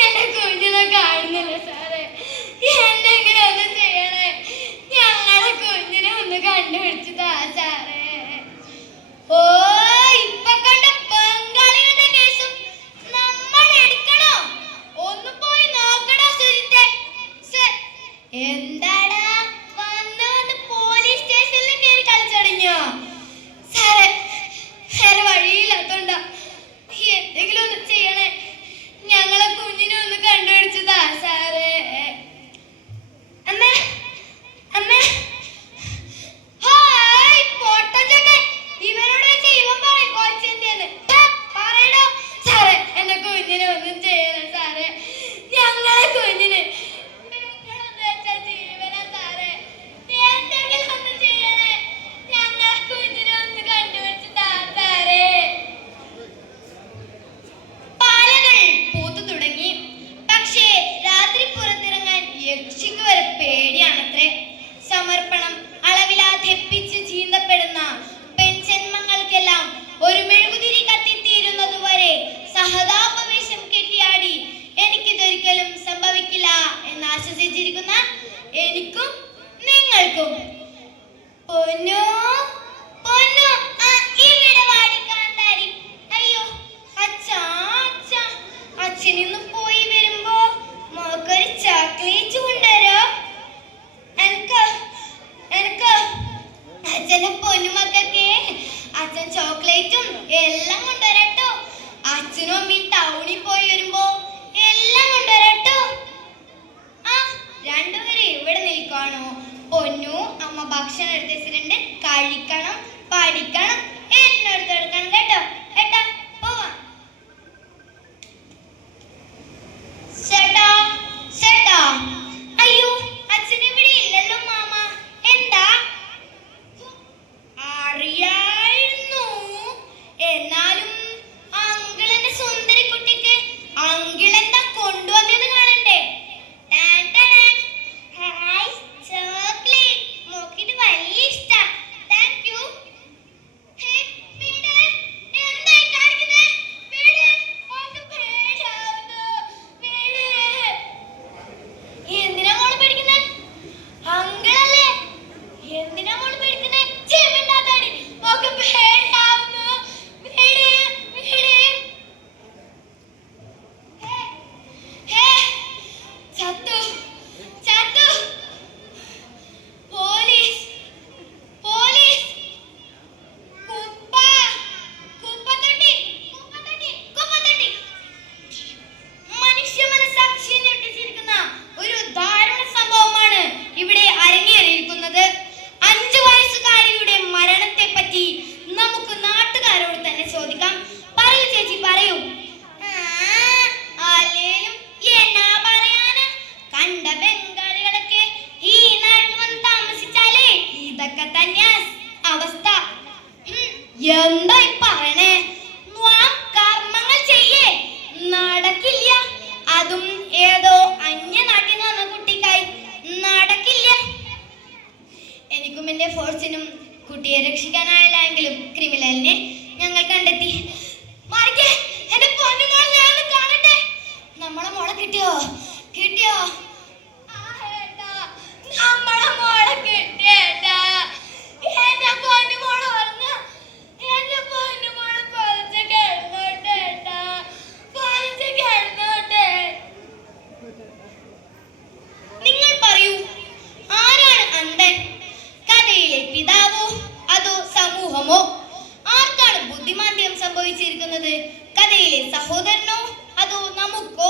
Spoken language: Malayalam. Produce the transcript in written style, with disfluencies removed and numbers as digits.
എന്റെ കുഞ്ഞിനെ കാണുന്നില്ല സാറേ, എന്നെങ്കിലും ഒന്ന് ചെയ്യണേ. ഞങ്ങളെ കുഞ്ഞിനെ ഒന്ന് കണ്ടുപിടിച്ചതാ സാറേ. ഓ, ഇപ്പൊ കണ്ട ബംഗാളികളുടെ കേസും നമ്മൾ എടുക്കണോ? ഒന്ന് പോയി നോക്കണോ സുജിത്തെ? എന്താടാ വന്ന് പോലീസ് സ്റ്റേഷനിൽ കയറി കളിച്ചടങ്ങിയോ? സാറേ, വേറെ വഴിയില്ലാത്തോണ്ടാ. എന്തെങ്കിലും ഒന്ന് ചെയ്യണേ. ഞങ്ങളെ കുഞ്ഞിനെ ഒന്ന് കണ്ടുപിടിച്ചതാ സാറേ. അമ്മേ, അമ്മേ, ഹായ് പൊട്ടച്ചക്കൻ. ഇവരോട് ഇവൻ പറയും കോച്ചിന്റെന്ന് പറയണോ? സാറേ, എന്റെ കുഞ്ഞിനെ ഒന്നും ചെയ്യണം സാറേ. ഞങ്ങളെ കുഞ്ഞിന് ജീവനാ സാറേ. എന്തെങ്കിലും ഒന്ന് ചെയ്യണേ. ഞങ്ങളെ കുഞ്ഞിനെ ഒന്ന് കണ്ടുപിടിച്ചതാ സാറേ. പാലകൾ പൂത്തു തുടങ്ങി. പക്ഷേ രാത്രി പുറത്തിറങ്ങാൻ യക്ഷിക്ക് വരെ പേടിയാണത്രേ. സമർപ്പണം അളവിലാതെ പിച്ച് ചീന്തപ്പെടുന്ന പെൺജന്മങ്ങൾക്കെല്ലാം ഒരു മെഴുകുതിരി കത്തിത്തീരുന്നതുവരെ സഹതാപവേശം കെട്ടിയാടി എനിക്കിതൊരിക്കലും സംഭവിക്കില്ല എന്ന് ആശ്വസിച്ചിരിക്കുന്ന എനിക്കും നിങ്ങൾക്കും പൊന്നോ പൊന്നോ ഇവിടെ വാടിക്കാന്താരി. അയ്യോ അച്ഛാ അച്ഛാ, അച്ഛനിന്ന് പോയി വരുമ്പോ മോക്കൊരു ചോക്ലേറ്റ് കൊണ്ടുവരോ? എനിക്ക് അച്ഛന്റെ പൊന്നുമക്കൊക്കെ അച്ഛൻ ചോക്ലേറ്റും എല്ലാം കൊണ്ടുവരട്ടോ. അച്ഛനും അമ്മയും ടൗണിൽ പോയി വരുമ്പോ എല്ലാം കൊണ്ടുവരട്ടോ. ആ, രണ്ടുപേരും ഇവിടെ നിൽക്കാണോ? പൊന്നു അമ്മ ഭക്ഷണം എടുത്ത് വെച്ചിട്ടുണ്ട്. കഴിക്കണം, പഠിക്കണം, എന്നോട് എടുക്കണം കേട്ടോ. ഏട്ടാ പോവാ. ചേട്ടാ ചേട്ടാ, അയ്യോ അച്ഛൻ ഇവിടെ ഇല്ലല്ലോ മാമ. എന്താ? അറിയായിരുന്നു. എന്നാലും അങ്കിളെന്റെ സുന്ദരി കുട്ടിക്ക് അങ്കിളെന്താ കൊണ്ടുവന്നെന്ന് കാണണ്ടേ? Hi chocolate. മോക്കിത് വലിയ ഇഷ്ടാ. Thank you. എന്തായി കാണിക്കുന്നേ? എന്തിനാ മോള് പേടിക്കുന്നേ? അങ്കിളല്ലേ. എന്തിനാ മോള് പേടിക്കുന്നേ? ചെവിണ്ടാത്താടി. മോക്ക് പേടിയാവുന്നു. ചത്തു ചത്തു. Police police. കുപ്പത്തൊട്ടി കുപ്പത്തൊട്ടി കുപ്പത്തൊട്ടി. മനുഷ്യ മനസാക്ഷിയെ ഞെട്ടിച്ചിരിക്കുന്ന ഒരു ദാരുണ സംഭവമാണ് ഇവിടെ അരങ്ങേറിയിരിക്കുന്നത്. 5 വയസ്സുകാരിയുടെ മരണത്തെ പറ്റി നമുക്ക് നാട്ടുകാരോട് തന്നെ ചോദിക്കാം. പറയൂ ചേച്ചി, പറയൂ. അല്ലേലും എന്നാ പറയാന്, കണ്ട ബംഗാളികളൊക്കെ ഈ നാട്ടിൽ വന്ന് താമസിച്ചാലേ ഇതൊക്കെ തന്നെ അവസ്ഥ. എന്താ പറയണേ? കർമ്മങ്ങൾ ചെയ്യേ നടക്കില്ല. അതും ഏതോ അന്യ നാട്ടിൽ നിന്ന് വന്ന കുട്ടിക്കായി നടക്കില്ല. എനിക്കും എന്റെ ഫോഴ്സിനും കുട്ടിയെ രക്ഷിക്കാനായില്ലെങ്കിലും ക്രിമിനലിനെ ഞങ്ങൾ കണ്ടെത്തി. മാറിക്കേ, എന്റെ പൊന്നുമോളെ ഞാൻ ഒന്ന് കാണട്ടെ. നമ്മളെ മോളെ കിട്ടിയോ? കിട്ടിയോ? നമ്മളെ മോളെ കിട്ടിയേട്ടാ. എന്റെ പൊന്നുമോളെ വന്ന് എന്റെ പൊന്നുമോളെ പറിച്ച് കിടന്നോട്ടേട്ടാ, പറിച്ച് കിടന്നോട്ടെ. നിങ്ങൾ പറയൂ, ആരാണ് അന്ധൻ? കഥയിലെ പിതാവോ അതോ സമൂഹമോ? ആർക്കാണ് ബുദ്ധിമാന്ദ്യം സംഭവിച്ചിരിക്കുന്നത്? കഥയിലെ സഹോദരനോ അതോ നമുക്കോ